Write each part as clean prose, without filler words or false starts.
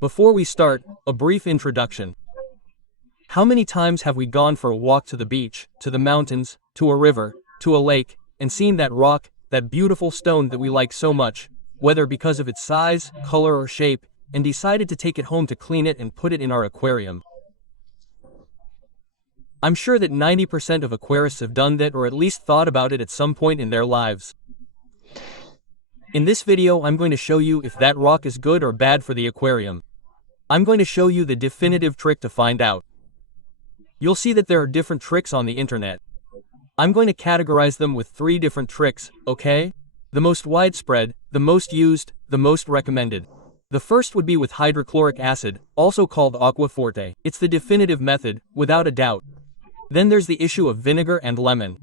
Before we start, a brief introduction. How many times have we gone for a walk to the beach, to the mountains, to a river, to a lake, and seen that rock, that beautiful stone that we like so much, whether because of its size, color or shape, and decided to take it home to clean it and put it in our aquarium? I'm sure that 90% of aquarists have done that or at least thought about it at some point in their lives. In this video, I'm going to show you if that rock is good or bad for the aquarium. I'm going to show you the definitive trick to find out. You'll see that there are different tricks on the internet. I'm going to categorize them with 3 different tricks, okay? The most widespread, the most used, the most recommended. The first would be with hydrochloric acid, also called aqua forte. It's the definitive method, without a doubt. Then there's the issue of vinegar and lemon.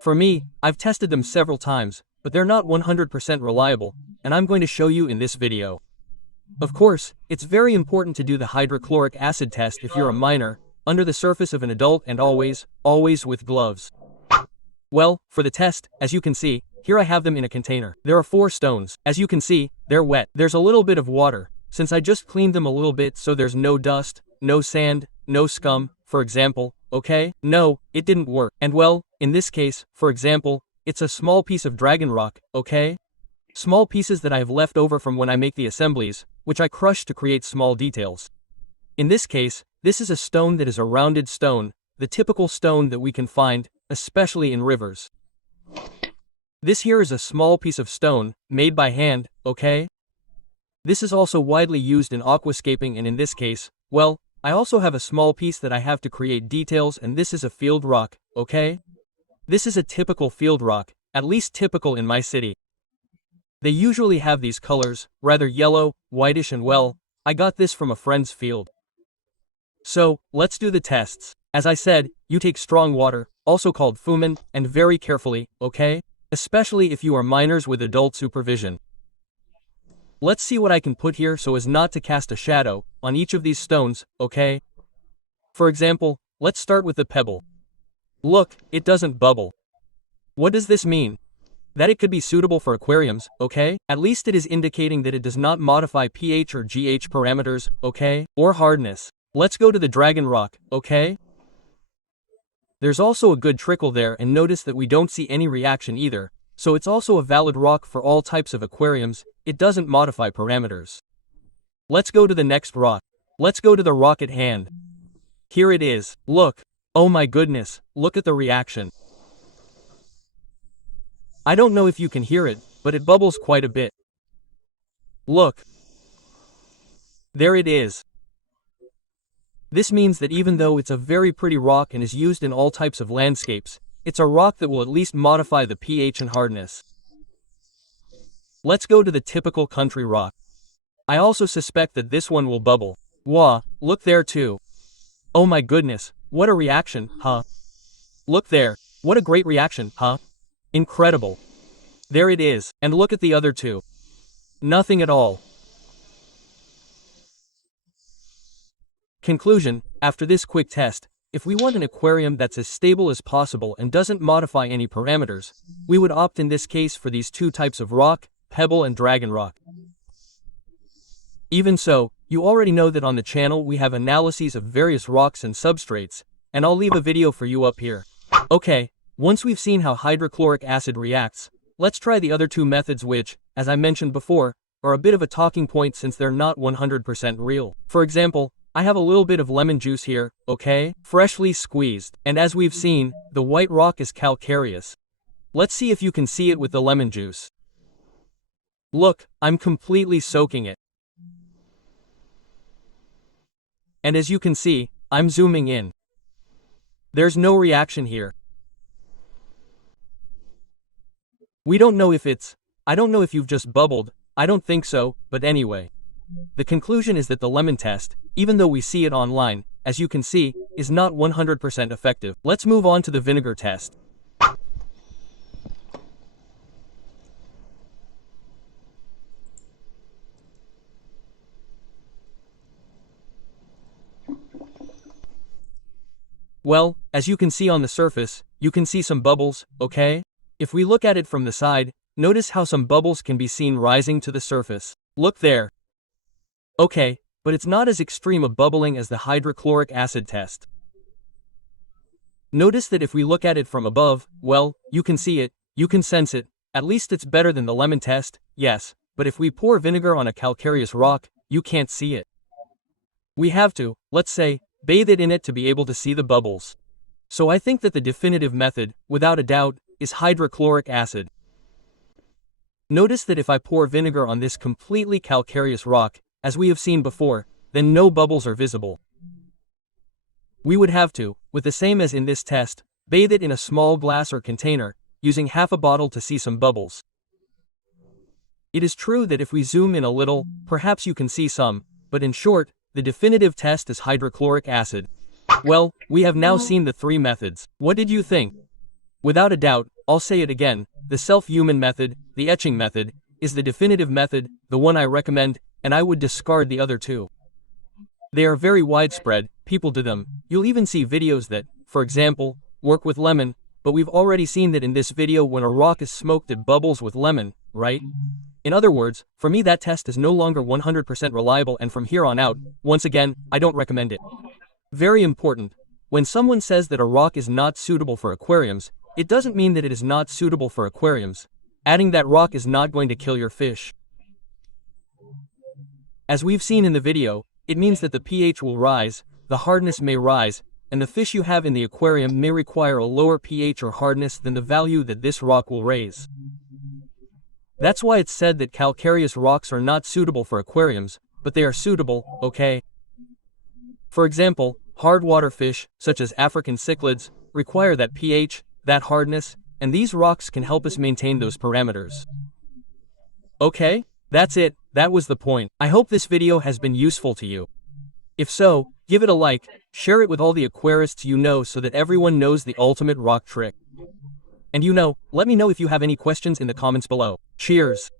For me, I've tested them several times, but they're not 100% reliable, and I'm going to show you in this video. Of course, it's very important to do the hydrochloric acid test if you're a minor, under the surface of an adult and always with gloves. Well, for the test, as you can see, here I have them in a container. There are 4 stones. As you can see, they're wet. There's a little bit of water, since I just cleaned them a little bit so there's no dust, no sand, no scum, for example, okay? No, it didn't work. And well, in this case, for example, it's a small piece of dragon rock, okay? Small pieces that I have left over from when I make the assemblies, which I crush to create small details. In this case, this is a stone that is a rounded stone, the typical stone that we can find, especially in rivers. This here is a small piece of stone, made by hand, okay? This is also widely used in aquascaping, and in this case, well, I also have a small piece that I have to create details, and this is a field rock, okay? This is a typical field rock, at least typical in my city. They usually have these colors, rather yellow, whitish, and well, I got this from a friend's field. So, let's do the tests. As I said, you take strong water, also called fumin, and very carefully, okay? Especially if you are minors with adult supervision. Let's see what I can put here so as not to cast a shadow on each of these stones, okay? For example, let's start with the pebble. Look, it doesn't bubble. What does this mean? That it could be suitable for aquariums, okay? At least it is indicating that it does not modify pH or GH parameters, okay? Or hardness. Let's go to the dragon rock, okay? There's also a good trickle there, and notice that we don't see any reaction either, so it's also a valid rock for all types of aquariums. It doesn't modify parameters. Let's go to the next rock. Let's go to the rock at hand. Here it is. Look. Oh my goodness, look at the reaction. I don't know if you can hear it, but it bubbles quite a bit. Look. There it is. This means that even though it's a very pretty rock and is used in all types of landscapes, it's a rock that will at least modify the pH and hardness. Let's go to the typical country rock. I also suspect that this one will bubble. Wow, look there too. Oh my goodness, what a reaction, huh? Look there, what a great reaction, huh? Incredible. There it is, and look at the other 2. Nothing at all. Conclusion, after this quick test, if we want an aquarium that's as stable as possible and doesn't modify any parameters, we would opt in this case for these 2 types of rock, pebble and dragon rock. Even so, you already know that on the channel we have analyses of various rocks and substrates, and I'll leave a video for you up here. Okay, once we've seen how hydrochloric acid reacts, let's try the other 2 methods which, as I mentioned before, are a bit of a talking point since they're not 100% real. For example, I have a little bit of lemon juice here, okay? Freshly squeezed. And as we've seen, the white rock is calcareous. Let's see if you can see it with the lemon juice. Look, I'm completely soaking it. And as you can see, I'm zooming in. There's no reaction here. We don't know if I don't know if you've just bubbled, I don't think so, but anyway. The conclusion is that the lemon test, even though we see it online, as you can see, is not 100% effective. Let's move on to the vinegar test. Well, as you can see on the surface, you can see some bubbles, okay? If we look at it from the side, notice how some bubbles can be seen rising to the surface. Look there. Okay, but it's not as extreme a bubbling as the hydrochloric acid test. Notice that if we look at it from above, well, you can see it, you can sense it, at least it's better than the lemon test, yes, but if we pour vinegar on a calcareous rock, you can't see it. We have to, let's say, bathe it in it to be able to see the bubbles. So I think that the definitive method, without a doubt, is hydrochloric acid. Notice that if I pour vinegar on this completely calcareous rock, as we have seen before, then no bubbles are visible. We would have to, with the same as in this test, bathe it in a small glass or container, using half a bottle to see some bubbles. It is true that if we zoom in a little, perhaps you can see some, but in short, the definitive test is hydrochloric acid. Well, we have now seen the three methods. What did you think? Without a doubt, I'll say it again, the self-human method, the etching method, is the definitive method, the one I recommend, and I would discard the other two. They are very widespread, people do them, you'll even see videos that, for example, work with lemon, but we've already seen that in this video when a rock is smoked it bubbles with lemon, right? In other words, for me that test is no longer 100% reliable and from here on out, once again, I don't recommend it. Very important, when someone says that a rock is not suitable for aquariums, it doesn't mean that it is not suitable for aquariums. Adding that rock is not going to kill your fish. As we've seen in the video, it means that the pH will rise, the hardness may rise, and the fish you have in the aquarium may require a lower pH or hardness than the value that this rock will raise. That's why it's said that calcareous rocks are not suitable for aquariums, but they are suitable, okay? For example, hard water fish, such as African cichlids, require that pH, that hardness, and these rocks can help us maintain those parameters. Okay, that's it, that was the point. I hope this video has been useful to you. If so, give it a like, share it with all the aquarists you know so that everyone knows the ultimate rock trick. And let me know if you have any questions in the comments below. Cheers!